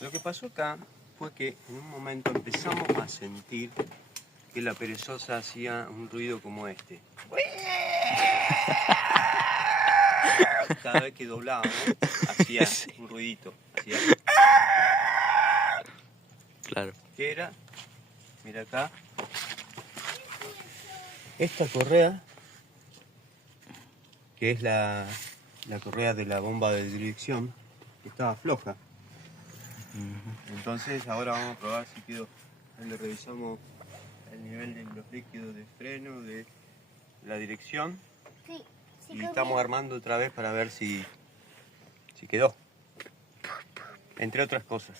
Lo que pasó acá fue que en un momento empezamos a sentir que la perezosa hacía un ruido como este. Cada vez que doblábamos, hacía un ruidito. Hacía... Claro. ¿Qué era? Mira acá. Esta correa, que es la correa de la bomba de dirección, estaba floja. Entonces ahora vamos a probar si quedó. Ahí le revisamos el nivel de los líquidos de freno, de la dirección. Sí, sí, Y estamos armando otra vez para ver si quedó. Entre otras cosas.